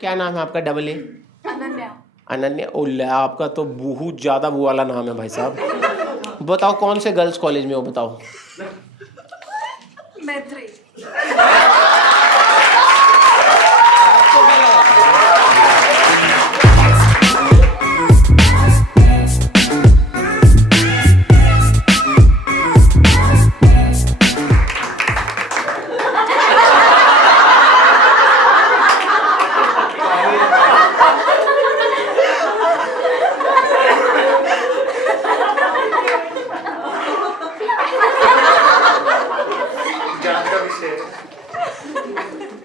क्या नाम है आपका? Double A? अनन्या। अनन्या। ओले, आपका तो बहुत ज़्यादा वो वाला नाम है भाई साहब। बताओ कौन से गर्ल्स कॉलेज में हो, बताओ। मैत्री। आपको क्या लगा?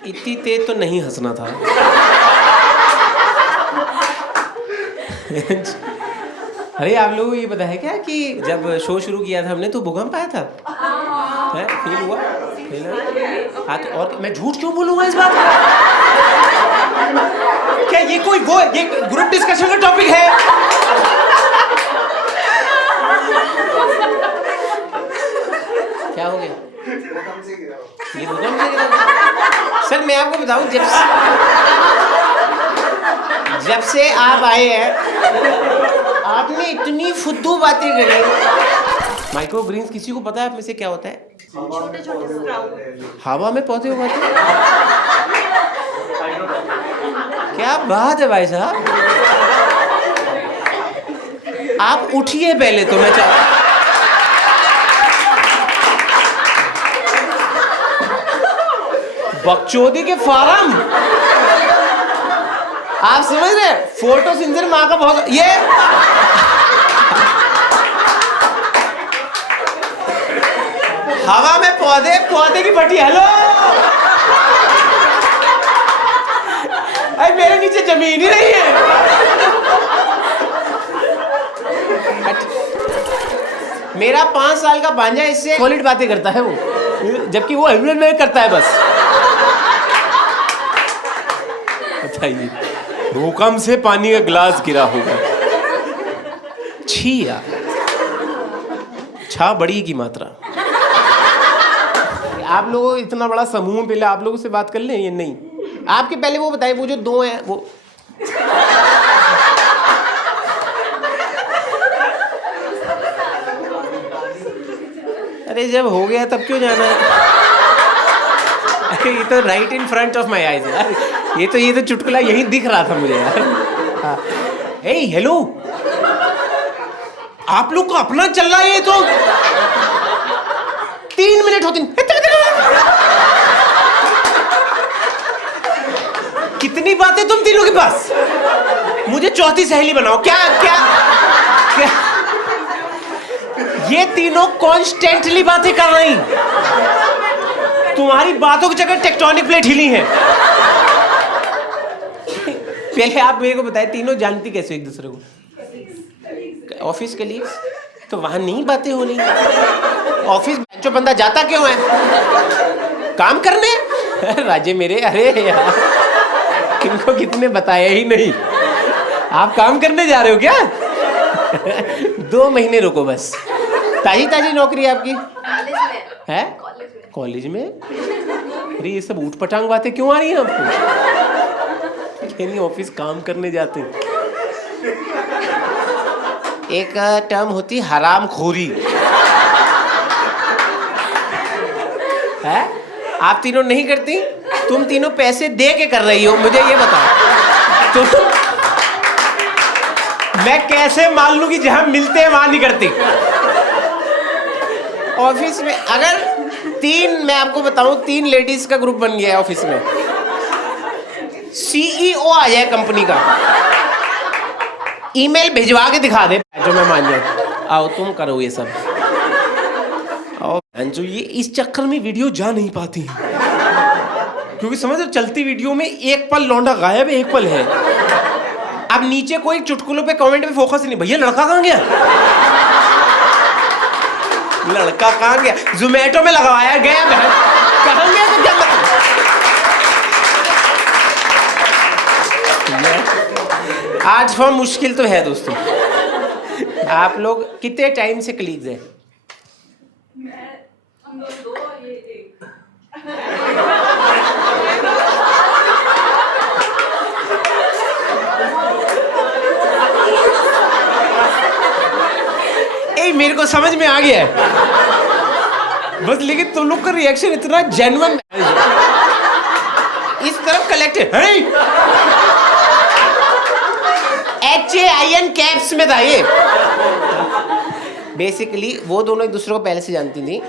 इतनी तेज तो नहीं हंसना था। अरे आप लोगों को ये पता है क्या कि जब शो शुरू किया था हमने तो भूकंप आया था? है? फील हुआ? हाँ, तो और मैं झूठ क्यों बोलूंगा इस बात को? क्या ये कोई वो ये ग्रुप डिस्कशन का टॉपिक है? क्या हो गया? ये भूकंप से गिरा? सर मैं आपको बताऊं, जब से आप आए हैं आपने इतनी फुद्दू बातें करी। माइक्रो ग्रीन्स किसी को पता है आप में से क्या होता है? छोटे छोटे हवा में पौधे उगाते हैं? क्या बात है भाई साहब। आप उठिए पहले तो मैं चाहता। बकचोदी के फार्म आप समझ रहे हैं? फोटोसिंथेसिस माँ का बहुत ये हवा में पौधे पौधे की भट्टी। हेलो, अरे मेरे नीचे जमीन ही नहीं है। मेरा 5 साल का भांजा इससे सॉलिड बातें करता है वो, जबकि वो हेलमेट में करता है बस। बताइए, भूकंप से पानी का गिलास गिरा होगा। छी यार, छा बड़ी की मात्रा। आप लोगों इतना बड़ा समूह, पहले आप लोगों से बात कर लें। ये नहीं, आपके पहले वो बताइए, वो जो 2 हैं वो अरे जब हो गया तब क्यों जाना है? अरे ये तो right in front of my eyes यार। ये तो चुटकुला यही दिख रहा था मुझे यार। हाँ। हे हेलो, आप लोग को अपना चल रहा है ये तो 3 मिनट होते हैं। कितनी बातें तुम तीनों के पास? मुझे चौथी सहेली बनाओ। क्या क्या क्या? ये तीनों कॉन्स्टेंटली बातें कर रही। तुम्हारी बातों की जगह टेक्टोनिक प्लेट हिली है। पहले आप मेरे को बताएं, तीनों जानती कैसे एक दूसरे को? Office colleagues? तो वहां नहीं बातें हो रही। ऑफिस जो बंदा जाता क्यों है? काम करने। राजे मेरे, अरे यार इनको कितने बताया ही नहीं। आप काम करने जा रहे हो क्या? 2 महीने रुको बस। ताजी ताजी नौकरी आपकी है? कॉलेज में? अरे ये सब ऊट पटांग बातें क्यों आ रही हैं आपको? नहीं, ऑफिस काम करने जाते। एक टर्म होती हरामखोरी है। आप तीनों नहीं करती? तुम तीनों पैसे दे के कर रही हो, मुझे ये बताओ। तुम मैं कैसे मान लूं कि जहां मिलते हैं वहां नहीं करती? ऑफिस में अगर 3, मैं आपको बताऊं, 3 लेडीज का ग्रुप बन गया है ऑफिस में। सीईओ आ जाए कंपनी का, ईमेल भिजवा के दिखा दे जो मैं मान जाऊं। आओ तुम करो ये सब। आओ जो ये इस चक्कर में वीडियो जा नहीं पाती, क्योंकि समझ रहे, चलती वीडियो में एक पल लौंडा गायब है, एक पल है। अब नीचे कोई चुटकुलों पे कमेंट पे फोकस नहीं। भैया लड़का कहाँ गया? लड़का कहाँ गया? जोमेटो में लगवाया गया, कहाँ गया? तो क्या आज फॉर्म मुश्किल तो है दोस्तों। आप लोग कितने टाइम से कलीग्स हैं? हम लोग 2 और ये 1। मेरे को समझ में आ गया है बस, लेकिन तुम लोग का रिएक्शन इतना जेन्युइन इस तरफ कलेक्टेड है। HAIN कैप्स में था ये। बेसिकली वो दोनों एक दूसरे को पहले से जानती थी,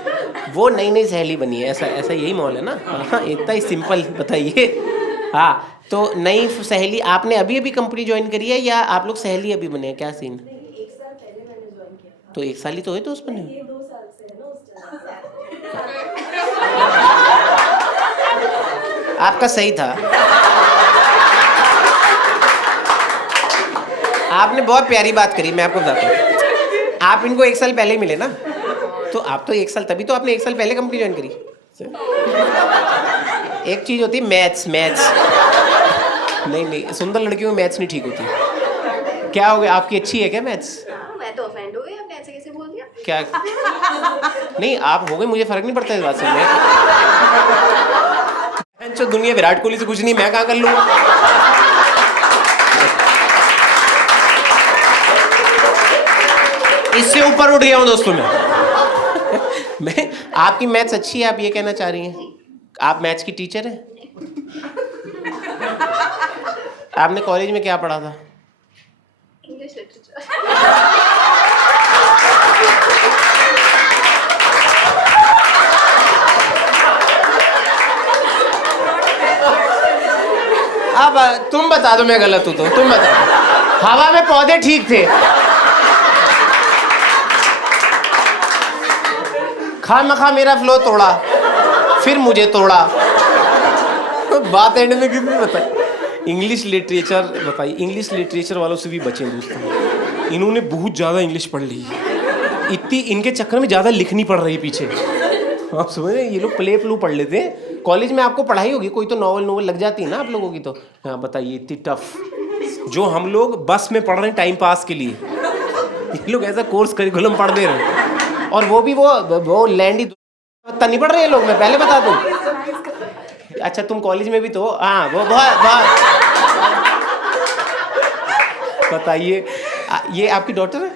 वो नई नई सहेली बनी है, ऐसा ऐसा यही माहौल है ना। हाँ, इतना ही सिंपल बताइए। हाँ, तो नई सहेली आपने अभी अभी कंपनी ज्वाइन करी है या आप लोग सहेली अभी बने हैं, क्या सीन? नहीं, 1 साल पहले मैंने ज्वाइन किया था। तो 1 साल ही तो है तो उस बने। ये 2 साल से है ना उस जगह। आपका सही था। आपने बहुत प्यारी बात करी, मैं आपको बताता हूँ। आप इनको 1 साल पहले ही मिले ना, तो आप तो 1 साल, तभी तो आपने 1 साल पहले कंपनी ज्वाइन करी। एक चीज होती है मैथ्स, नहीं सुंदर लड़कियों में मैथ्स नहीं ठीक होती। क्या हो गया, आपकी अच्छी है क्या मैथ्स? मैं तो ऑफेंड हो गई, आपने ऐसे कैसे बोल दिया? क्या नहीं, आप हो गए, मुझे फर्क नहीं पड़ता इस बात से। मैं जो दुनिया विराट कोहली से कुछ नहीं, मैं कहाँ कर लूँगा। इससे ऊपर उठ गया हूँ दोस्तों मैं आपकी मैथ्स अच्छी है, आप ये कहना चाह रही हैं? आप मैथ्स की टीचर हैं? आपने कॉलेज में क्या पढ़ा था? English literature. अब तुम बता दो, मैं गलत हूँ तो तुम बता दो। हवा में पौधे ठीक थे, खामखा मेरा फ्लो तोड़ा, फिर मुझे तोड़ा। बात एंड में कितनी बताई। इंग्लिश लिटरेचर बताइए, इंग्लिश लिटरेचर वालों से भी बचें दोस्तों, इन्होंने बहुत ज़्यादा इंग्लिश पढ़ ली है, इतनी इनके चक्कर में ज़्यादा लिखनी पड़ रही पीछे। आप समझ रहे हैं, ये लोग प्ले फ्लू पढ़ लेते हैं। कॉलेज में आपको पढ़ाई होगी, कोई तो नॉवल लग जाती है ना आप लोगों की, तो हाँ बताइए इतनी टफ, जो हम लोग बस में पढ़ रहे हैं टाइम पास के लिए, ये लोग ऐसा कोर्स करिकुलम पढ़ दे रहे हैं। और वो भी वो लैंडी नहीं पढ़ रहे हैं लोग, मैं पहले बता दूं। अच्छा तुम कॉलेज में भी तो, हाँ वो बहुत बताइए। ये आपकी डॉटर है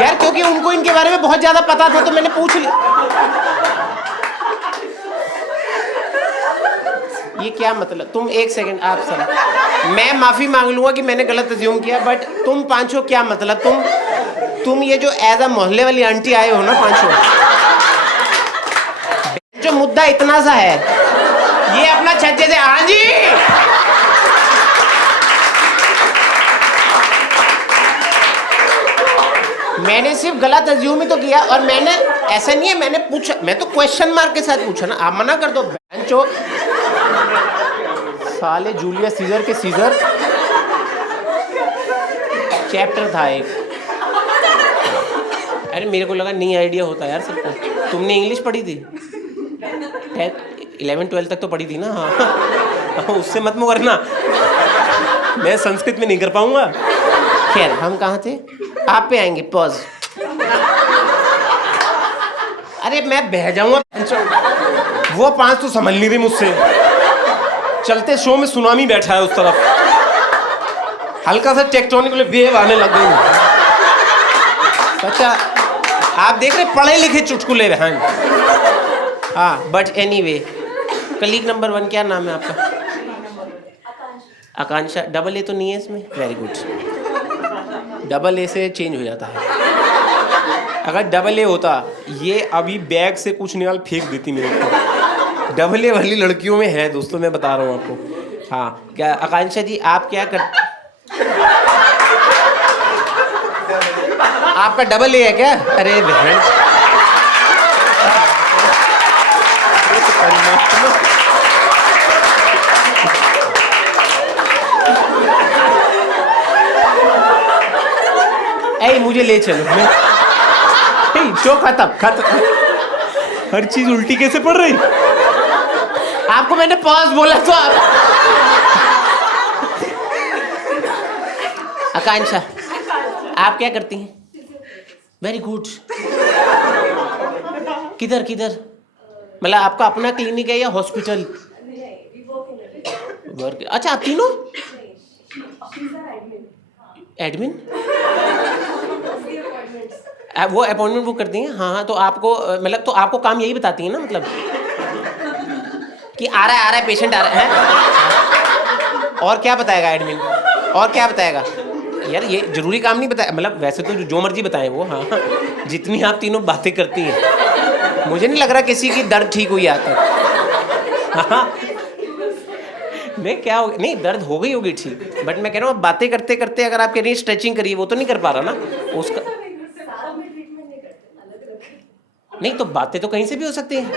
यार, क्योंकि उनको इनके बारे में बहुत ज्यादा पता था तो मैंने पूछ लिया। ये क्या मतलब, तुम एक सेकंड, आप सर मैं माफी मांग लूंगा कि मैंने गलत अज्यूम किया, बट तुम पांचों क्या मतलब, तुम ये जो एज अ मोहल्ले वाली आंटी आए हो ना पांचों, जो मुद्दा इतना सा है, ये अपना छज्जे से, हाँ जी मैंने सिर्फ गलत अज्यूम ही तो किया, और मैंने ऐसा नहीं है, मैंने पूछा, मैं तो क्वेश्चन मार्क के साथ पूछा ना, आप मना कर दो। बेंचो साले जूलियस सीजर के सीजर चैप्टर था एक। अरे मेरे को लगा नहीं आइडिया होता यार सबको। तुमने इंग्लिश पढ़ी थी 11-12 तक तो पढ़ी थी ना? हाँ उससे मत मुकरना, मैं संस्कृत में नहीं कर पाऊंगा। खैर हम कहाँ थे, आप पे आएंगे, पॉज। अरे मैं बह जाऊंगा, वो 5 तो संभल नहीं रही मुझसे। चलते शो में सुनामी बैठा है उस तरफ, हल्का सा टेक्टोनिक वेव आने लग गई। अच्छा आप देख रहे पढ़े लिखे चुटकुले बहन। हाँ बट एनीवे, कलीग नंबर 1 क्या नाम है आपका? आकांक्षा। डबल ए तो नहीं है इसमें? वेरी गुड, डबल ए से चेंज हो जाता है। अगर डबल ए होता, ये अभी बैग से कुछ निकाल फेंक देती मेरे को। डबल ए वाली लड़कियों में है दोस्तों, मैं बता रहा हूँ आपको। हाँ क्या आकांक्षा जी आप क्या कर, आपका डबल ए है क्या? अरे बहन ऐ मुझे ले चलो, शो खत्म। हर चीज उल्टी कैसे पड़ रही? आपको मैंने पॉज बोला तो आप। आकांक्षा आप क्या करती हैं? Very good. किधर मतलब आपका अपना क्लिनिक है या हॉस्पिटल? वर्क। अच्छा आप तीनों एडमिन? वो अपॉइंटमेंट बुक करती हैं? हाँ हाँ, तो आपको मतलब तो आपको काम यही बताती हैं ना, मतलब कि आ रहा है पेशेंट आ रहा है। और क्या बताएगा एडमिन, और क्या बताएगा? यार ये जरूरी काम नहीं बताया, मतलब वैसे तो जो मर्जी बताएं वो। हाँ जितनी आप तीनों बातें करती हैं, मुझे नहीं लग रहा किसी की दर्द ठीक हुई आज तक। हाँ नहीं क्या हो, नहीं दर्द हो गई होगी ठीक, बट मैं कह रहा हूँ बातें करते करते अगर आप कह रही हैं स्ट्रेचिंग करिए, वो तो नहीं कर पा रहा ना उसका। साथ में ट्रीटमेंट नहीं करते, अलग अलग। नहीं तो बातें तो कहीं से भी हो सकती हैं।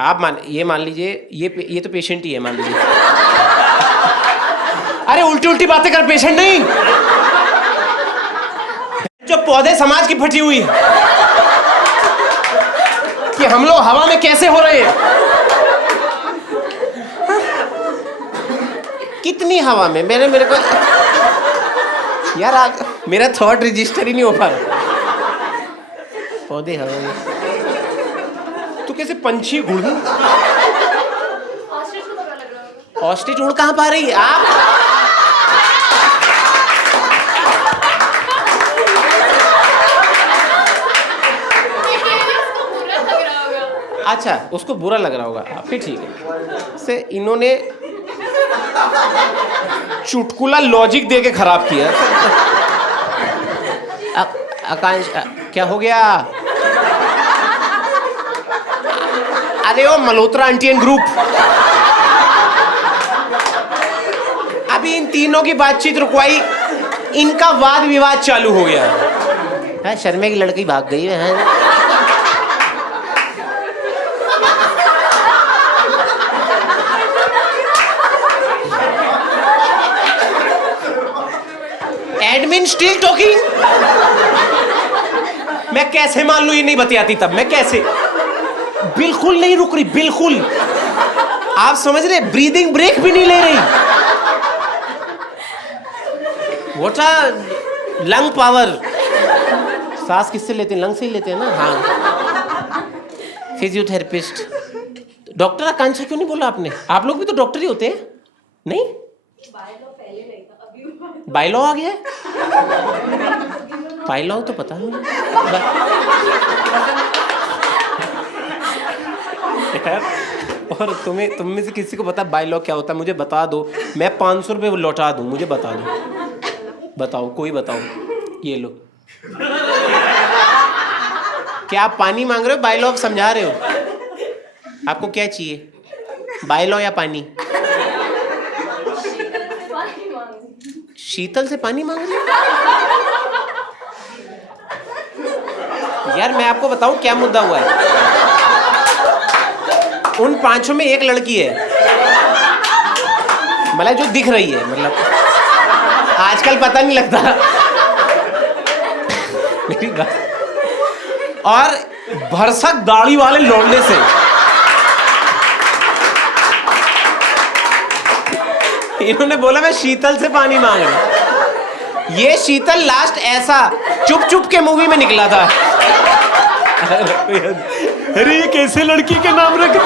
आप मान लीजिए ये तो पेशेंट ही है, मान लीजिए। अरे उल्टी उल्टी बातें कर, पेशेंट नहीं, जो पौधे समाज की फटी हुई है कि हम लोग हवा में कैसे हो रहे हैं। कितनी हवा में, मेरे को यार मेरा थॉट रजिस्टर ही नहीं हो पा रहा। पौधे हवा में तो कैसे पंछी उड़, ऑस्ट्रिच को पता लग रहा होगा। ऑस्ट्रिच उड़ कहाँ पा रही है आप? उसको बुरा लग रहा होगा। अच्छा उसको बुरा लग रहा होगा, फिर ठीक है। से इन्होंने चुटकुला लॉजिक दे के खराब किया। आकांक्ष क्या हो गया? अरे वो मल्होत्रा आंटी एंड ग्रुप, अभी इन तीनों की बातचीत रुकवाई, इनका वाद विवाद चालू हो गया है। शर्मे की लड़की भाग गई है। Admin still talking. मैं कैसे मान लूं ये नहीं बतियाती तब? मैं कैसे? बिल्कुल नहीं रुक रही, बिल्कुल। आप समझ रहे, ब्रीदिंग ब्रेक भी नहीं ले रही। What a lung power. सांस किससे लेते हैं? लंग से ही लेते हैं ना। हाँ फिजियोथेरेपिस्ट। डॉक्टर आकांक्षा क्यों नहीं बोला आपने? आप लोग भी तो डॉक्टर ही होते हैं नहीं? बायलॉ पहले नहीं था, अभी हुआ। बायलॉ आ गया है? बायलॉ तो पता नहीं यार। और तुम में से किसी को पता बायलॉ क्या होता है? मुझे बता दो, मैं 500 रुपये लौटा दूं, मुझे बता दो। बताओ, कोई बताओ। ये लो। क्या आप पानी मांग रहे हो? बायलॉ आप समझा रहे हो? आपको क्या चाहिए, बायलॉ या पानी? शीतल से पानी मांग रही हो? यार मैं आपको बताऊं क्या मुद्दा हुआ है। उन 5 में एक लड़की है, मतलब जो दिख रही है, मतलब आजकल पता नहीं लगता। मेरी बात। और भरसक दाढ़ी वाले लौंडे से इन्होंने बोला मैं शीतल से पानी मांग रहा। ये शीतल लास्ट ऐसा चुप चुप के मूवी में निकला था। अरे ये कैसे लड़की के नाम रख।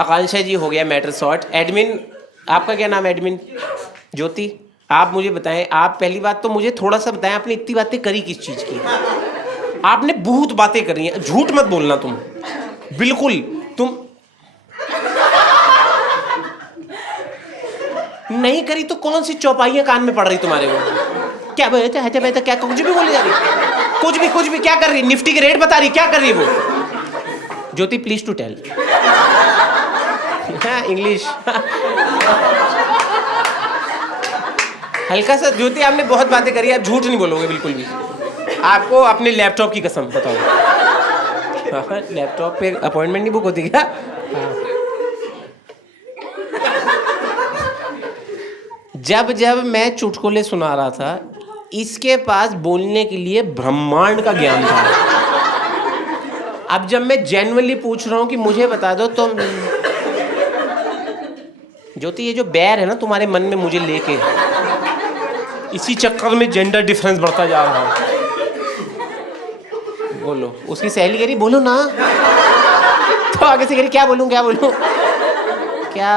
आकांक्षा जी हो गया मैटर सॉर्ट। एडमिन आपका क्या नाम है? एडमिन ज्योति। आप मुझे बताएं, आप पहली बात तो मुझे थोड़ा सा बताएं, आपने इतनी बातें करी किस चीज की? आपने बहुत बातें करी हैं, झूठ मत बोलना तुम, बिल्कुल तुम नहीं करी तो कौन सी चौपाइयां कान में पड़ रही तुम्हारे को? क्या बोलते हैं? क्या कुछ भी बोली जा रही? कुछ भी क्या कर रही? निफ्टी के रेट बता रही, क्या कर रही है वो? ज्योति प्लीज टू टेल। इंग्लिश हल्का सा। ज्योति आपने बहुत बातें करी, आप झूठ नहीं बोलोगे बिल्कुल भी। आपको अपने लैपटॉप की कसम, बताओ। लैपटॉप पे अपॉइंटमेंट नहीं बुक होती क्या? जब मैं चुटकुले सुना रहा था, इसके पास बोलने के लिए ब्रह्मांड का ज्ञान था। अब जब मैं जेन्युइनली पूछ रहा हूं कि मुझे बता दो, तो ज्योति ये जो बैर है ना तुम्हारे मन में मुझे लेके, इसी चक्कर में जेंडर डिफरेंस बढ़ता जा रहा है। बोलो। उसकी सहेली कह रही बोलो ना, तो आगे से कह रही क्या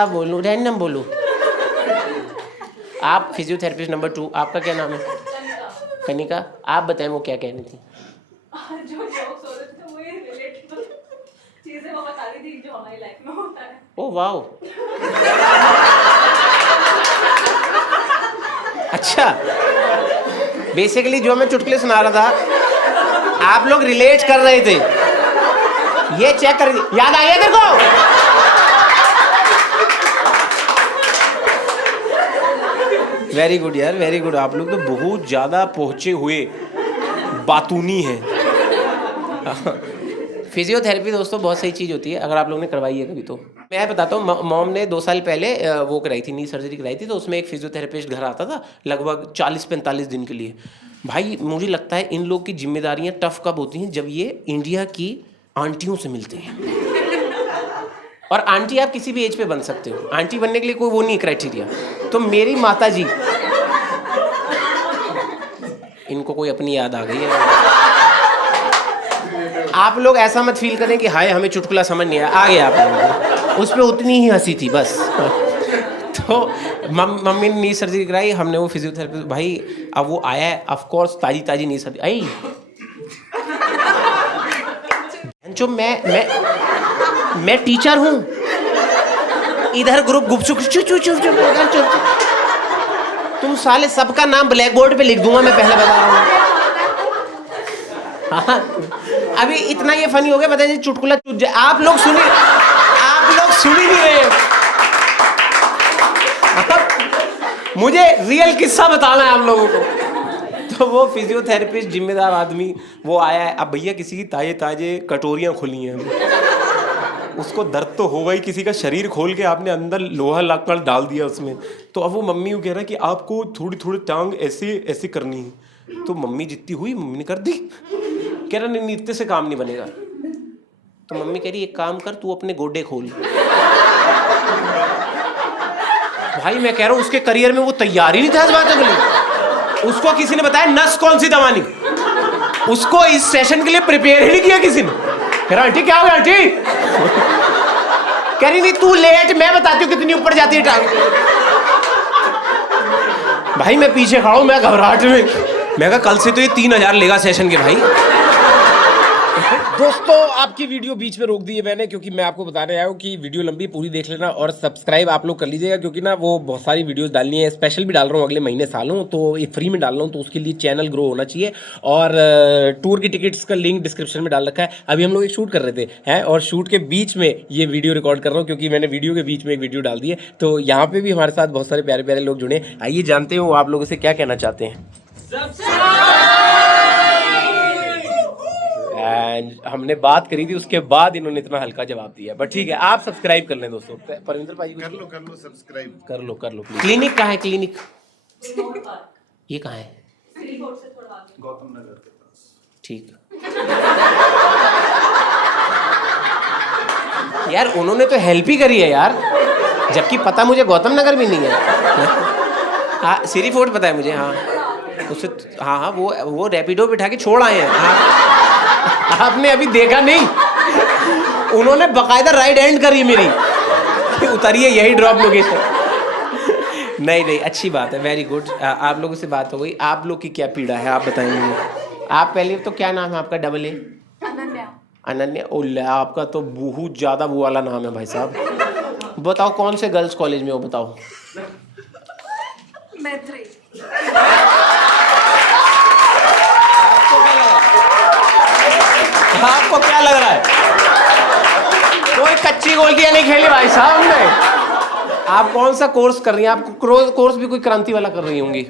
बोलूं, रैंडम बोलूं। आप फिजियोथेरेपिस्ट नंबर 2, आपका क्या नाम है? कनिका आप बताएं वो क्या कहनी थी? जो जोक्स हो रहे थे वो ये रिलेटेबल चीजें वो बता रही थी जो हमारी लाइफ में होता है। Oh wow. अच्छा, बेसिकली जो मैं चुटकुले सुना रहा था आप लोग रिलेट कर रहे थे। ये चेक कर, याद आ गया तेरे को? वेरी गुड यार, वेरी गुड। आप लोग तो बहुत ज्यादा पहुंचे हुए बातूनी हैं। फिजियोथेरेपी दोस्तों बहुत सही चीज़ होती है अगर आप लोगों ने करवाई है कभी तो। मैं बताता हूँ, मॉम ने 2 साल पहले वो कराई थी, नी सर्जरी कराई थी, तो उसमें एक फिजियोथेरेपिस्ट घर आता था लगभग 40-45 दिन के लिए। भाई मुझे लगता है इन लोग की जिम्मेदारियाँ टफ कब होती हैं, जब ये इंडिया की आंटियों से मिलते हैं। और आंटी आप किसी भी एज पे बन सकते हो, आंटी बनने के लिए कोई वो नहीं क्राइटेरिया। तो मेरी माता जी, इनको कोई अपनी याद आ गई है। आप लोग ऐसा मत फील करें कि हाय हमें चुटकुला समझ नहीं आया, आ गया आप लोगों को, उस पर उतनी ही हंसी थी बस। तो मम्मी ने नी सर्जरी कराई, हमने वो फिजियोथेरेपी, भाई अब वो आया है ऑफ कोर्स ताजी ताजी नी सर्जरी आई। जो मैं टीचर हूँ, इधर ग्रुप गुपचुप चुप। तुम साले सबका नाम ब्लैक बोर्ड पे लिख दूंगा मैं, पहले बता रहा हूँ। हाँ, अभी इतना ये फनी हो गया, बताइए चुटकुला चुट जाए। आप लोग सुन ही नहीं रहे। मुझे रियल किस्सा बताना है आप लोगों को। तो वो फिजियोथेरेपिस्ट जिम्मेदार आदमी वो आया है, अब भैया किसी की ताजे कटोरियां खुली हैं, उसको दर्द तो होगा ही, किसी का शरीर खोल के आपने अंदर लोहा लाकर डाल दिया उसमें। तो अब वो मम्मी को कह रहा है कि आपको थोड़ी टांग ऐसे करनी है। तो मम्मी जितनी हुई मम्मी ने कर दी। कह रहा नहीं इतने से काम नहीं बनेगा। तो मम्मी कह रही एक काम कर, तू अपने गोडे खोल। भाई मैं कह रहा हूँ उसके करियर में वो तैयार ही नहीं था इस बात के। उसको किसी ने बताया नस कौन सी दबानी, उसको इस सेशन के लिए प्रिपेयर ही नहीं किया किसी ने। कह रहा आंटी क्या हो गया आंटी? कह रही नहीं तू लेट, मैं बताती हूँ कितनी ऊपर जाती है टांग। भाई मैं पीछे खड़ा हूँ, मैं घबराहट में, मैं कहा कल से तो ये 3000 लेगा सेशन के। भाई दोस्तों आपकी वीडियो बीच में रोक दी है मैंने, क्योंकि मैं आपको बताने आया हूँ कि वीडियो लंबी पूरी देख लेना और सब्सक्राइब आप लोग कर लीजिएगा, क्योंकि ना वो बहुत सारी वीडियोस डालनी है, स्पेशल भी डाल रहा हूँ अगले महीने सालों, तो ये फ्री में डाल रहा हूँ, तो उसके लिए चैनल ग्रो होना चाहिए। और टूर की टिकट्स का लिंक डिस्क्रिप्शन में डाल रखा है। अभी हम लोग एक शूट कर रहे थे हैं, और शूट के बीच में ये वीडियो रिकॉर्ड कर रहा हूँ, क्योंकि मैंने वीडियो के बीच में एक वीडियो डाल दी है। तो यहाँ पे भी हमारे साथ बहुत सारे प्यारे प्यारे लोग जुड़े। आइए जानते हो आप लोगों से क्या कहना चाहते हैं। एंड हमने बात करी थी, उसके बाद इन्होंने इतना हल्का जवाब दिया, बट ठीक है आप सब्सक्राइब कर लें दोस्तों। परविंदर भाई कर लो सब्सक्राइब कर लो प्लीज। क्लिनिक कहाँ है? क्लिनिक ये कहाँ है? गौतम नगर के पास। ठीक यार उन्होंने तो हेल्प ही करी है यार, जबकि पता मुझे गौतम नगर भी नहीं है। हाँ सिरी फोर्ट पता है मुझे। हाँ उससे हाँ वो रैपिडो बिठा के छोड़ आए हैं। हाँ आपने अभी देखा नहीं, उन्होंने बकायदा राइट हैंड करी मेरी, उतरिए यही ड्रॉप लोकेशन। नहीं अच्छी बात है, वेरी गुड। आप लोगों से बात हो गई। आप लोग की क्या पीड़ा है आप बताएंगे? आप पहले तो क्या नाम है आपका? Double A Ananya. ओल्ला आपका तो बहुत ज्यादा वो वाला नाम है भाई साहब। बताओ कौन से गर्ल्स कॉलेज में हो बताओ? मैत्री। आपको क्या लग रहा है? कोई कच्ची गोलियां नहीं खेली भाई साहब हमने। आप कौन सा कोर्स कर रही हैं? आप कोर्स भी कोई क्रांति वाला कर रही होंगी।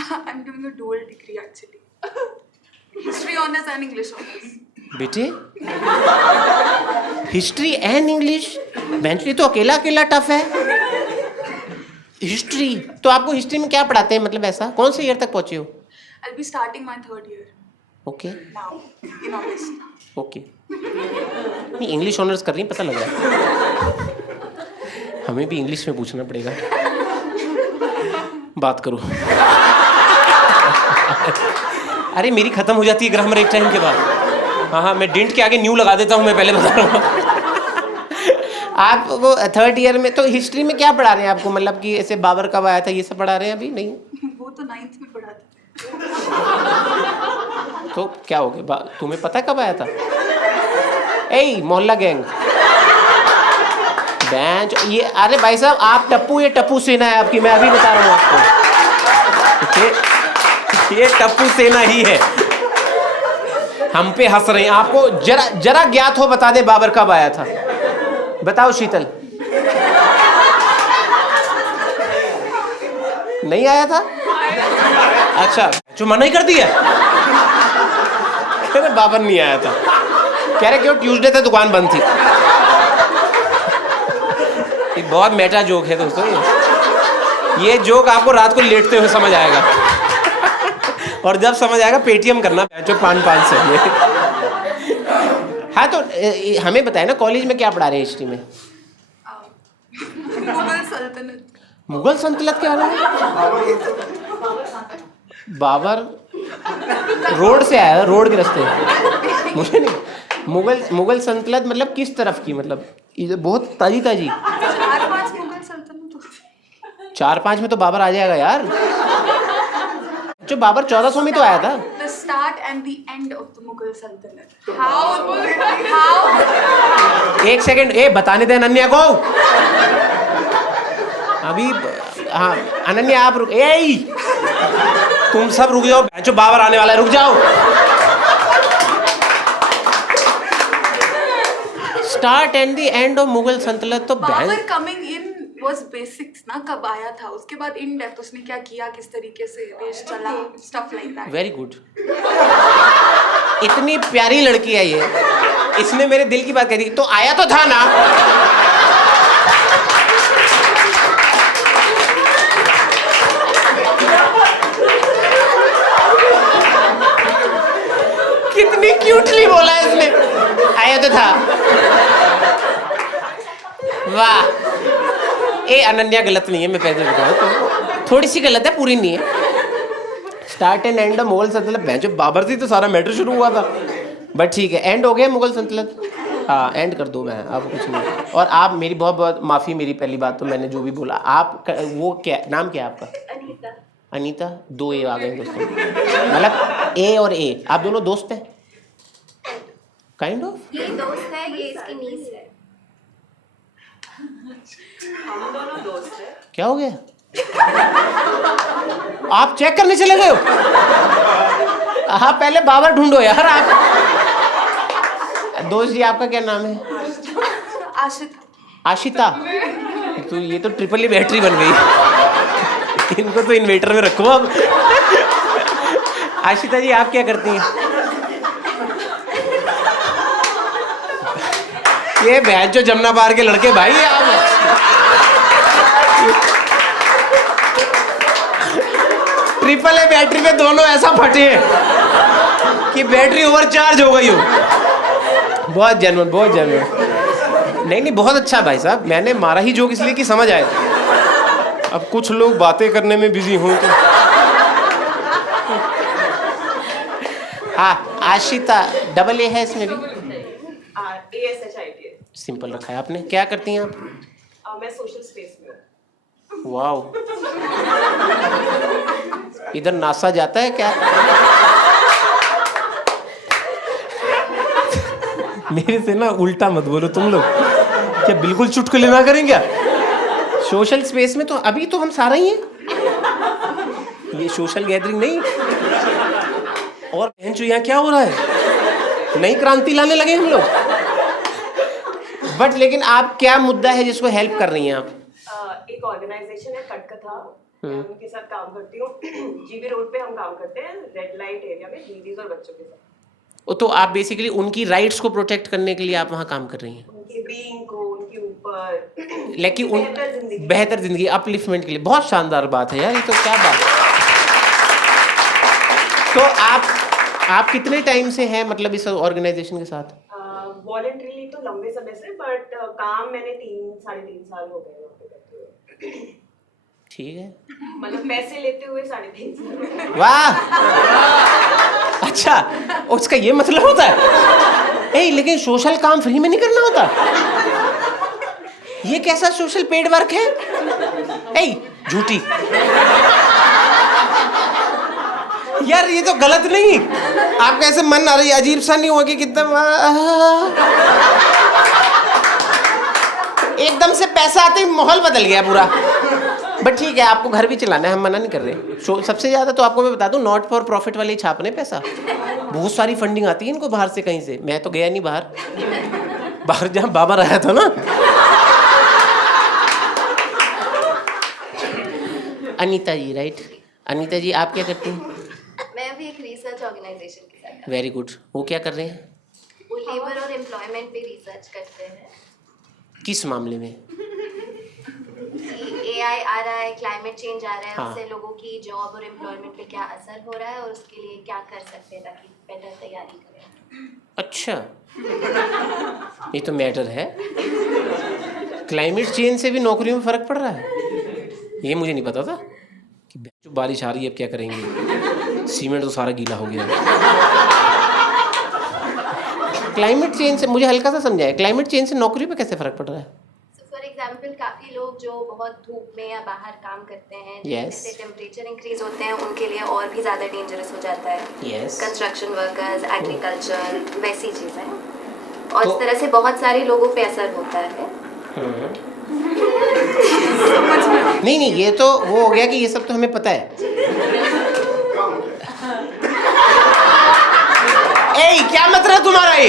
I'm doing a dual degree actually. History honors and English honors. बेटे हिस्ट्री एंड इंग्लिश, बेंचली तो अकेला टफ है। हिस्ट्री तो आपको हिस्ट्री में क्या पढ़ाते हैं, मतलब ऐसा कौन से ईयर तक पहुंचे हो? I'll be starting my 3rd year okay now in August. Okay नहीं इंग्लिश ऑनर्स कर रही हैं, पता लग रहा है। हमें भी इंग्लिश में पूछना पड़ेगा। बात करो। अरे मेरी खत्म हो जाती है ग्रामर एक टाइम के बाद। हाँ मैं डिंट के आगे न्यू लगा देता हूँ, मैं पहले बता रहा हूँ। आप वो 3rd ईयर में तो हिस्ट्री में क्या पढ़ा रहे हैं आपको, मतलब कि ऐसे बाबर कब आया था ये सब पढ़ा रहे हैं? अभी नहीं वो तो 9th में पढ़ाते थे। तो क्या हो गया? तुम्हें पता कब आया था? ए मोहल्ला गैंग बेंच ये, अरे भाई साहब आप टप्पू, ये टप्पू सेना है आपकी, मैं अभी बता रहा हूँ आपको। ये टप्पू सेना ही है। हम पे हंस रहे हैं। आपको जरा जरा ज्ञात हो बता दे बाबर कब आया था? बताओ शीतल। नहीं आया था? अच्छा, जो मना ही कर दिया। अरे बाबर नहीं आया था। कह रहे क्यों? ट्यूसडे से दुकान बंद थी। ये बहुत मेटा जोक है दोस्तों। ये जोक आपको रात को लेटते हुए समझ आएगा, और जब समझ आएगा पेटीएम करना जो 5 से। हाँ तो हमें बताए ना, कॉलेज में क्या पढ़ा रहे हैं हिस्ट्री में? मुगल सल्तनत। मुगल सल्तनत के बारे में? बाबर रोड से आया, रोड के रास्ते। मुझे नहीं। मुगल सल्तनत मतलब किस तरफ की? मतलब बहुत ताजी 4-5 मुगल सल्तनत। 4-5 में तो बाबर आ जाएगा यार। जो बाबर 1400 में तो आया था। The start and the end of the Mughal Sultanate. How? एक सेकंड, ए बताने दे अनन्या को। अभी हाँ अनन्या आप रुक, ए तुम सब रुक जाओ, जो बाबर आने वाला है, रुक जाओ। Start and the end of Mughal सल्तनत तो Babur coming in was basics ना, कब आया था, उसके बाद इन डेप्थ उसने क्या किया, किस तरीके से देश चला, stuff like that. Very good. इतनी प्यारी लड़की है ये, इसने मेरे दिल की बात कह दी। तो आया तो था ना। कितनी क्यूटली बोला है इसने, आया तो था। वाह। ए अनन्या गलत नहीं है, मैं पहले बताऊं तो थोड़ी सी गलत है, पूरी नहीं है। स्टार्ट एंड एंड मुगल सल्तनत, जो बाबर थी तो सारा मैटर शुरू हुआ था, बट ठीक है एंड हो गया मुगल सल्तनत। हाँ एंड कर दो, मैं अब कुछ नहीं। और आप, मेरी बहुत बहुत माफ़ी, मेरी पहली बात तो मैंने जो भी बोला, आप वो क्या नाम क्या है आपका? अनीता। अनीता, 2 ए आ गए दोस्तों, मतलब ए और ए, आप दोनों दोस्त हैं? Kind of. ये दोस्त है, ये इसकी नीस है। हम दोनों दोस्त हैं। क्या हो गया? आप चेक करने चले गए हो? हाँ पहले बाबर ढूंढो यार आप। दोस्त जी आपका क्या नाम है? आशिता। आशिता। तो ये तो ट्रिपल ई बैटरी बन गई। इनको तो इन्वेटर में रखो अब। आशिता जी आप क्या करती हैं? ये बहन जो जमुना पार के लड़के भाई है आप। ट्रिपल ए बैटरी में दोनों ऐसा फटे हैं कि बैटरी ओवरचार्ज हो गई हो। बहुत जेन्युइन, बहुत जेन्युइन। नहीं बहुत अच्छा भाई साहब, मैंने मारा ही जोक इसलिए कि समझ आए। अब कुछ लोग बातें करने में बिजी हों तो। हाँ आशिता, डबल ए है इसमें भी? ASHITA। सिंपल रखा है आपने। क्या करती हैं आप? मैं सोशल स्पेस में हूँ। वाओ। इधर नासा जाता है क्या? मेरे से ना उल्टा मत बोलो तुम लोग, क्या बिल्कुल चुटकुले ना करें क्या? सोशल स्पेस में तो अभी तो हम सारा ही हैं, ये सोशल गैदरिंग नहीं। और बहन जो यहाँ क्या हो रहा है, नई क्रांति लाने लगे हम लोग। बट लेकिन आप क्या मुद्दा है जिसको हेल्प कर रही हैं आप? एक ऑर्गेनाइजेशन है कटकथा, मैं उनके साथ काम करती हूँ। जीबी रोड पे हम काम करते हैं, रेड लाइट एरिया में, दीदीज और बच्चों के साथ। तो आप बेसिकली उनकी राइट्स को प्रोटेक्ट करने के लिए आप वहाँ काम कर रही हैं, उनकी बीइंग को, उनके ऊपर, लेकिन बेहतर जिंदगी, अपलिफ्टमेंट के लिए। बहुत शानदार बात है यार, ये तो क्या बात। तो आप कितने टाइम से हैं मतलब इस ऑर्गेनाइजेशन के साथ? वॉलंटरीली तो लंबे समय से, बट काम मैंने 3-3.5 साल हो गए वहाँ पे करते हुए। ठीक है, मतलब पैसे लेते हुए 3.5 साल। वाह। अच्छा, उसका ये मतलब होता है? ए, लेकिन सोशल काम फ्री में नहीं करना होता। ये कैसा सोशल पेड वर्क है? ए, झूठी। यार ये तो गलत नहीं, आपका ऐसे मन आ रही अजीब सा नहीं हुआ कि कितना एकदम से पैसा आते ही माहौल बदल गया पूरा। बट ठीक है, आपको घर भी चलाना है, हम मना नहीं कर रहे। सबसे ज्यादा तो आपको मैं बता दूं, नॉट फॉर प्रॉफिट वाले ही छाप रहे पैसा। बहुत सारी फंडिंग आती है इनको बाहर से, कहीं से। मैं तो गया नहीं बाहर जहां बाबा रहा था ना। अनीता जी, राइट? अनीता जी आप क्या करती हैं? मैं अभी एक रिसर्च ऑर्गेनाइजेशन के साथ वेरी गुड। वो क्या कर रहे हैं? वो लेबर और एम्प्लॉयमेंट पे रिसर्च करते हैं किस मामले में? कि एआई आ रहा है, क्लाइमेट चेंज आ रहा है, हाँ। उससे लोगों की जॉब और एम्प्लॉयमेंट पे क्या असर हो रहा है और उसके लिए क्या कर सकते हैं ताकि बेटर तैयारी करें। अच्छा, ये तो मैटर है। क्लाइमेट चेंज से भी नौकरियों में फर्क पड़ रहा है, ये मुझे नहीं पता था। कि बारिश आ रही है, अब क्या करेंगे, सीमेंट तो सारा गीला हो गया। क्लाइमेट चेंज से मुझे हल्का सा समझाए, क्लाइमेट चेंज से नौकरी पे कैसे फर्क पड़ रहा है? फॉर एग्जाम्पल काफ़ी लोग जो बहुत धूप में या बाहर काम करते हैं, Yes. जैसे टेम्परेचर इंक्रीज होते हैं, उनके लिए और भी ज़्यादा डेंजरस हो जाता है। Yes. कंस्ट्रक्शन वर्कर्स, एग्रीकल्चर, वैसी चीज़ें, और तो- इस तरह से बहुत सारे लोगों पे असर होता है। नहीं, ये तो वो हो गया कि ये सब तो हमें पता है। ए क्या मतलब तुम्हारा ये?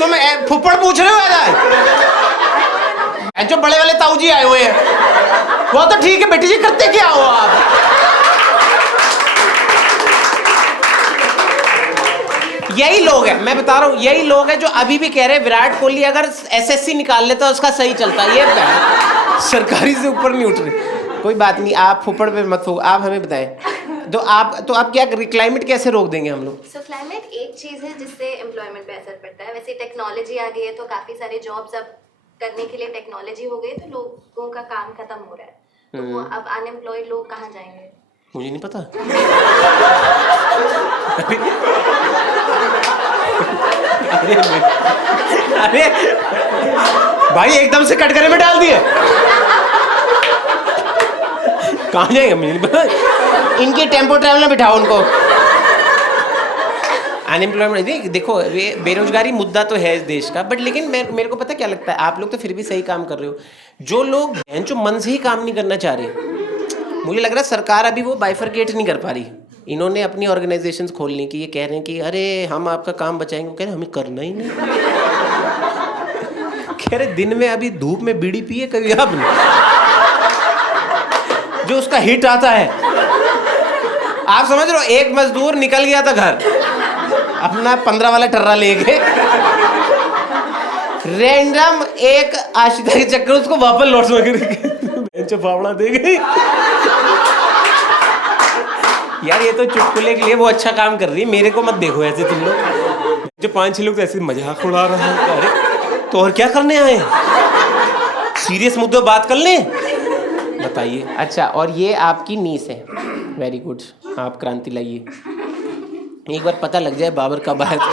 तुम फुप्पड़ पूछ रहे हो ऐसा? जो बड़े वाले ताऊ जी आए हुए हैं, वो तो ठीक है बेटी जी, करते क्या हो आप? यही लोग हैं, मैं बता रहा हूँ, यही लोग हैं जो अभी भी कह रहे हैं विराट कोहली अगर एसएससी निकाल लेता उसका सही चलता। ये सरकारी से ऊपर नहीं उठ रहे। कोई बात नहीं, आप फुप्पड़ पे मत हो, आप हमें बताएं। तो आप क्या क्लाइमेट कैसे रोक देंगे हम लोग? सो क्लाइमेट एक चीज़ है जिससे एम्प्लॉयमेंट पे असर पड़ता है। वैसे टेक्नोलॉजी आ गई है तो काफ़ी सारे जॉब्स अब करने के लिए टेक्नोलॉजी हो गई, तो लोगों का काम खत्म हो रहा है। तो वो अब अनएम्प्लॉयड लोग कहाँ जाएंगे? मुझे नहीं पता। अरे भाई एकदम से कटघरे में डाल दिए, कहाँ जाएंगे मुझे नहीं पता। इनके टेम्पो ट्रैवल में बिठाओ उनको। अनएम्प्लॉयमेंट देखो, बेरोजगारी मुद्दा तो है इस देश का, बट लेकिन मेरे को पता क्या लगता है, आप लोग तो फिर भी सही काम कर रहे हो। जो लोग जो मन से ही काम नहीं करना चाह रहे, मुझे लग रहा है सरकार अभी वो बाइफरकेट नहीं कर पा रही। इन्होंने अपनी ऑर्गेनाइजेशंस खोलने की, ये कह रहे हैं कि अरे हम आपका काम बचाएंगे, वो कह रहे हैं हमें करना ही नहीं। कह रहे दिन में अभी धूप में बीड़ी पिए कभी आपने? जो उसका हिट आता है, आप समझ रहे हो, एक मजदूर निकल गया था घर अपना 15 वाला टर्रा लेके, रैंडम एक आशिता के चक्कर उसको वापस लौट फावड़ा दे गई। यार ये तो चुटकुले के लिए वो अच्छा काम कर रही है, मेरे को मत देखो ऐसे तुम लोग। जो 5-6 लोग तो ऐसे मजाक उड़ा रहे हैं। अरे तो और क्या करने आए, सीरियस मुद्दों बात कर लें, बताइए। अच्छा, और ये आपकी नीस है, वेरी गुड, आप क्रांति लाइए। एक बार पता लग जाए बाबर कब आया था।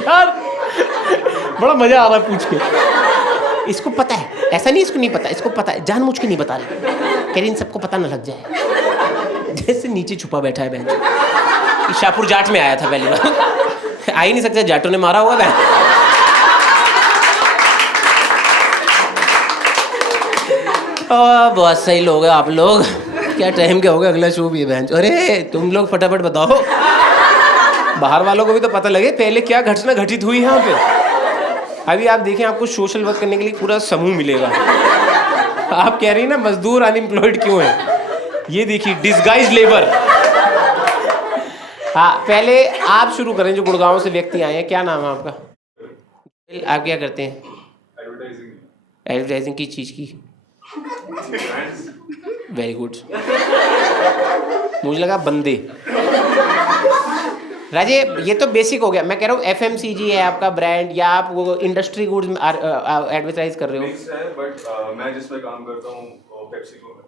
यार बड़ा मजा आ रहा है पूछ के। इसको पता है, ऐसा नहीं इसको नहीं पता, इसको पता है, जानबूझ के नहीं बता रहे, कह रही इन सबको पता ना लग जाए। जैसे नीचे छुपा बैठा है बहन। शाहपुर जाट में आया था पहली बार। आ ही नहीं सकता, जाटों ने मारा होगा बहन। बहुत सही लोग हैं आप लोग। क्या टाइम क्या होगा, अगला शो भी है बहन। अरे तुम लोग फटाफट बताओ, बाहर वालों को भी तो पता लगे पहले क्या घटना घटित हुई यहाँ पे। अभी आप देखें, आपको सोशल वर्क करने के लिए पूरा समूह मिलेगा। आप कह रही ना मजदूर अनएम्प्लॉयड क्यों है, ये देखिए डिस्गाइज लेबर। हाँ, पहले आप शुरू करें, जो गुड़गांव से व्यक्ति आए हैं। क्या नाम है आपका? आप क्या करते हैं? एडवर्टाइजिंग की चीज़ की? Very good. मुझे लगा बंदे। राजे ये तो बेसिक हो गया। मैं कह रहा हूँ FMCG है आपका ब्रांड, या आप वो इंडस्ट्री गुड्स में एडवर्टाइज कर रहे हो? बट मैं जिसमें काम करता हूँ पेप्सिको में।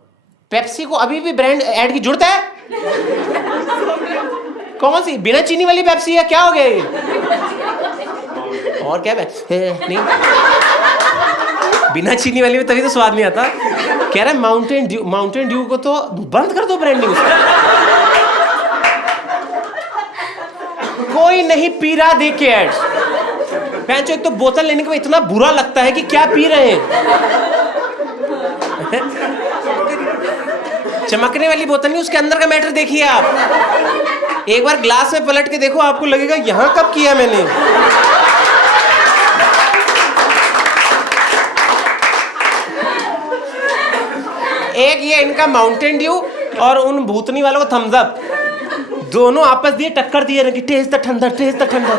पेप्सी को अभी भी ब्रांड ऐड की जरूरत है? कौन सी बिना चीनी वाली पेप्सी है, क्या हो गया ये? और क्या नहीं, बिना चीनी वाली में तभी तो स्वाद नहीं आता। कह रहा है माउंटेन ड्यू को तो बंद कर दो ब्रांडिंग उसका। कोई नहीं पी रहा देख के एड्स। पैंचो एक तो बोतल लेने के बाद इतना बुरा लगता है कि क्या पी रहे हैं। चमकने वाली बोतल नहीं, उसके अंदर का मैटर देखिए आप। एक बार ग्लास में पलट के देखो, आपको लगेगा यहां कब किया मैंने। एक ये इनका माउंटेन ड्यू और उन भूतनी वालों को थम्स अप, दोनों आपस दिए टक्कर दिए कि टेस्ट द ठंडा, टेस्ट द ठंडा।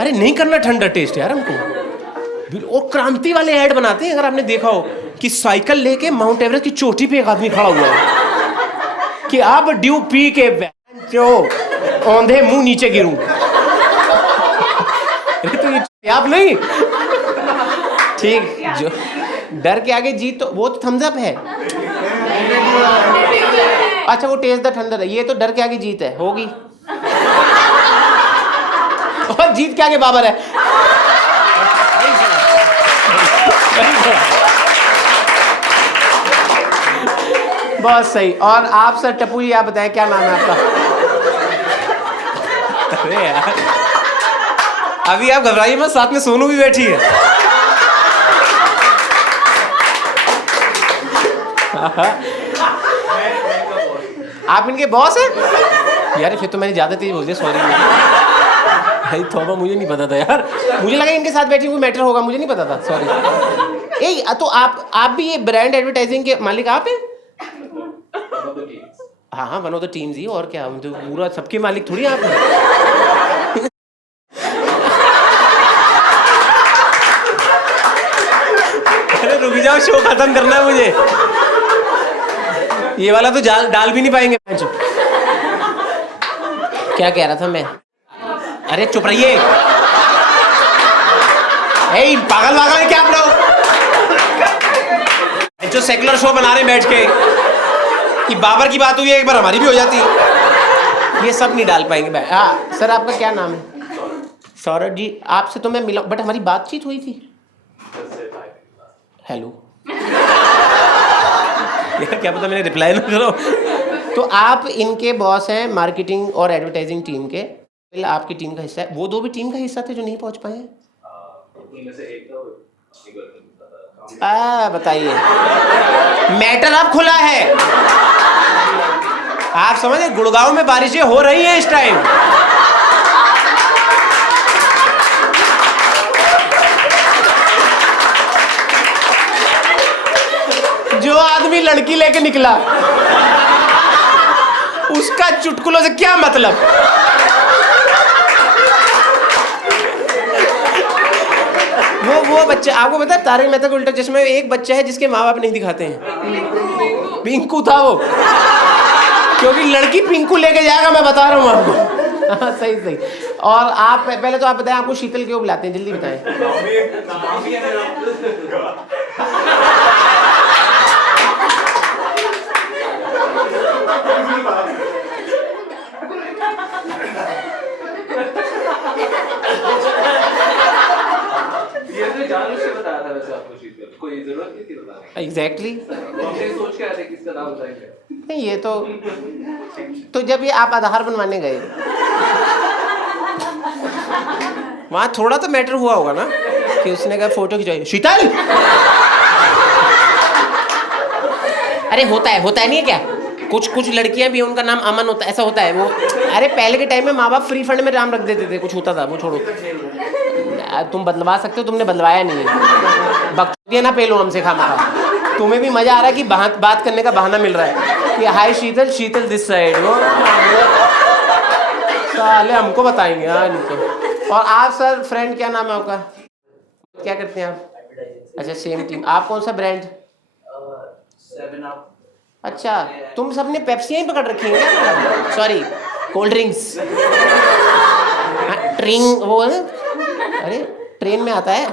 अरे नहीं करना ठंडा टेस्ट यार हमको। वो क्रांति वाले ऐड बनाते हैं, अगर आपने देखा हो कि साइकिल लेके माउंट एवरेस्ट की चोटी पे एक आदमी खड़ा हुआ है कि अब ड्यू पी के जो औंधे मुंह नीचे गिरूं। अरे तो ये आप नहीं ठीक, जो डर के आगे जीत, तो वो तो थम्स अप है। अच्छा वो टेस्ट द ठंडा है, ये तो डर के आगे जीत है, होगी। और जीत के आगे बाबर है। बहुत सही। और आप सर टप्पू जी, आप बताएं क्या नाम है आपका? अरे यार अभी आप घबराइए मत, साथ में सोनू भी बैठी है। आप इनके बॉस हैं यार? फिर तो मैंने ज्यादा तेज बोल दिया, सॉरी भाई, थोड़ा मुझे नहीं पता था यार, मुझे लगा इनके साथ बैठी कोई मैटर होगा, मुझे नहीं पता था, सॉरी। ए तो आप भी ये ब्रांड एडवर्टाइजिंग के मालिक आप हैं? हाँ हाँ, वन ऑफ द टीम्स ही, और क्या, तो पूरा सबके मालिक थोड़ी आप हैं। अरे रुक जाओ, शो खत्म करना है मुझे। ये वाला तो डाल भी नहीं पाएंगे। क्या कह रहा था मैं? अरे चुप रहिए, पागल वागल है क्या आप लोग? जो सेकुलर शो बना रहे हैं बैठ के कि बाबर की बात हुई है, एक बार हमारी भी हो जाती है। ये सब नहीं डाल पाएंगे। हाँ सर, आपका क्या नाम है? सौरभ जी, आपसे तो मैं मिला, बट हमारी बातचीत हुई थी। हेलो क्या पता मैंने रिप्लाई ना करो। तो आप इनके बॉस हैं मार्केटिंग और एडवर्टाइजिंग टीम के, आपकी टीम का हिस्सा है। वो दो भी टीम का हिस्सा थे जो नहीं पहुंच पाए हैं? बताइए, मैटर अब खुला है। आप समझे, गुड़गांव में बारिशें हो रही हैं इस टाइम। जो आदमी लड़की लेके निकला उसका चुटकुलों से क्या मतलब? वो बच्चा, आपको पता है तारक मेहता का उल्टा चश्मा में एक बच्चा है जिसके माँ बाप नहीं दिखाते हैं। पिंकू था वो, क्योंकि लड़की पिंकू लेके जाएगा, मैं बता रहा हूँ आपको। हाँ सही सही। और आप पहले तो आप बताएं, आपको शीतल क्यों बुलाते हैं, जल्दी बताएं। बताया था वैसे आपको शीतल, कोई जरूरत नहीं थी बताने। एग्जैक्टली, हमने सोच के आए थे किसका नाम बताएंगे। नहीं ये तो जब ये आप आधार बनवाने गए वहां थोड़ा तो मैटर हुआ होगा ना कि उसने कहा फोटो खिंचाइए शीतल। अरे होता है नहीं है क्या? कुछ लड़कियां भी, उनका नाम अमन होता है, ऐसा होता है वो। अरे पहले के टाइम में माँ बाप फ्री फंड में नाम रख देते थे, कुछ होता था, वो छोड़ो। तुम बदलवा सकते हो, तुमने बदलवाया नहीं है। बकचोदियां ना पेलो हमसे खामखा। तुम्हें भी मजा आ रहा है कि बात करने का बहाना मिल रहा है कि हाय शीतल, शीतल दिस साइड। वो साले हमको बताएंगे। हाँ तो। और आप सर, फ्रेंड क्या नाम है आपका? क्या करते हैं आप? अच्छा सेम टीम। आप कौन सा ब्रांड? 7 अप। अच्छा, तुम सबने पेप्सियां ही पकड़ रखी हैं? Sorry, cold drinks. ट्रिंग वो है, अरे ट्रेन में आता है।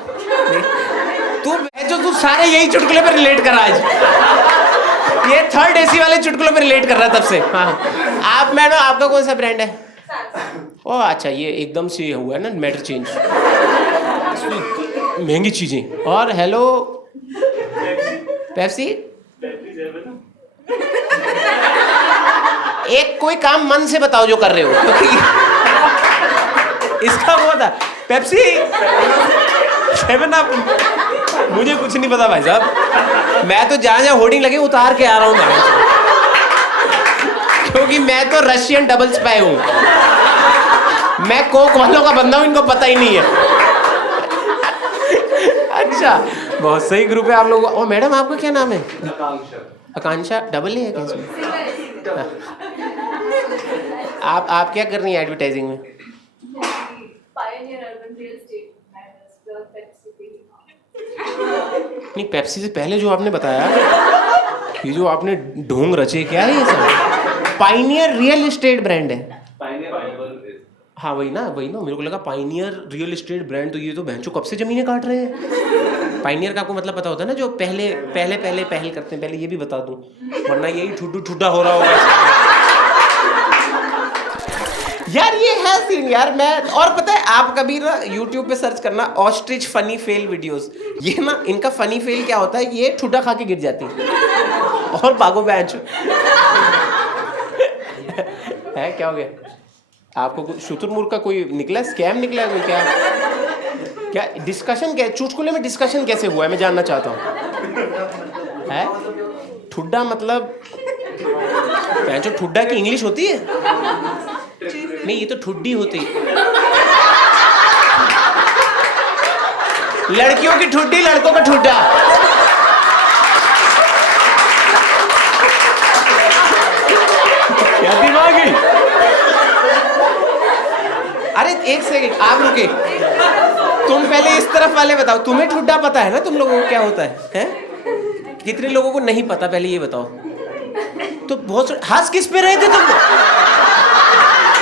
तू सारे यही चुटकुले पर रिलेट कर रहा है। ये थर्ड एसी वाले चुटकुलों पर रिलेट कर रहा है तब से। हाँ आप मैडम, आपका कौन सा ब्रांड है? ओह अच्छा, ये एकदम से हुआ है ना मैटर चेंज, महंगी चीजें। और हेलो पेप्सी, एक कोई काम मन से बताओ जो कर रहे हो, क्योंकि इसका वो था पेप्सी 7 अप, मुझे कुछ नहीं पता भाई साहब, मैं तो जहाँ जहाँ होर्डिंग लगे उतार के आ रहा हूँ मैं, क्योंकि मैं तो रशियन डबल स्पाई हूँ, मैं कोक वालों का बंदा हूँ, इनको पता ही नहीं है। अच्छा, बहुत सही ग्रुप है आप लोगों। और मैडम आपका क्या नाम है? आकांक्षा, डबल है क्या इसमें? आप क्या कर रही हैं एडवर्टाइजिंग में? नहीं, पेप्सी से पहले जो आपने बताया, ये जो आपने ढोंग रचे, क्या है ये सब? पाइनियर रियल एस्टेट ब्रांड है। हाँ वही ना, मेरे को लगा पाइनियर रियल एस्टेट ब्रांड, तो ये तो बहनचोद कब से जमीनें काट रहे हैं। पाइनियर का आपको मतलब पता होता है ना, जो पहले पहल करते हैं, पहले ये भी बता दूं, वरना यही ठुड्डा हो रहा होगा यार। ये है सीन यार। मैं, और पता है आप कभी ना YouTube पे सर्च करना ऑस्ट्रिच फनी फेल वीडियोस, ये ना इनका फनी फेल क्या होता है, ये ठुड्डा खा के गिर जाती है और भागो बहनचोद। है क्या हो गया आपको? कुछ शुतुरमुर्ग का कोई निकला, स्कैम निकला है कोई? क्या डिस्कशन, क्या चुटकुले में डिस्कशन कैसे हुआ है, मैं जानना चाहता हूँ। है ठुड्डा मतलब, जो ठुड्डा की इंग्लिश होती है? नहीं, ये तो ठुड्डी होती है। लड़कियों की ठुड्डी, लड़कों का ठुड्डा। क्या दिमाग है? अरे एक सेकंड आप रुके, तुम पहले इस तरफ वाले बताओ, तुम्हें ठुड्डा पता है ना तुम लोगों को क्या होता है? कितने लोगों को नहीं पता, पहले ये बताओ। तो बहुत हंस किस पे रहे थे तुम?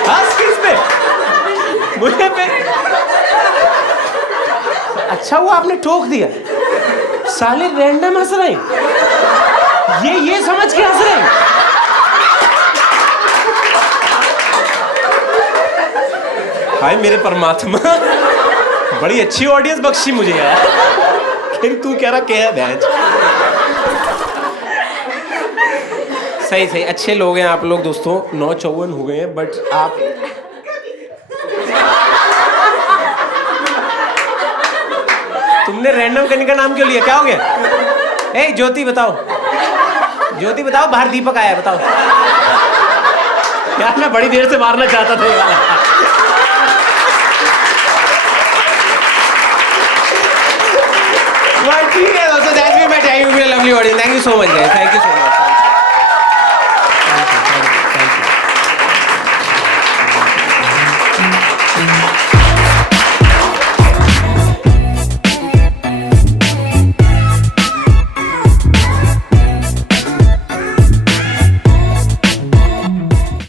हंस किस पे? मुझे पे? अच्छा वो आपने ठोक दिया, साले रैंडम हंस रहे हैं, ये समझ के हंस रहे हैं। हाय मेरे परमात्मा, बड़ी अच्छी ऑडियंस बख्शी मुझे यार। फिर तू कह रहा क्या है? सही अच्छे लोग हैं आप लोग दोस्तों। 9:54 हो गए हैं, बट आप तुमने रैंडम करने का नाम क्यों लिया? क्या हो गया? ए ज्योति बताओ, बाहर दीपक आया है, बताओ। यार मैं बड़ी देर से मारना चाहता था ये वाला। ठीक है दोस्तों, that's me my time, lovely audience, thank you so much guys, thank you so much.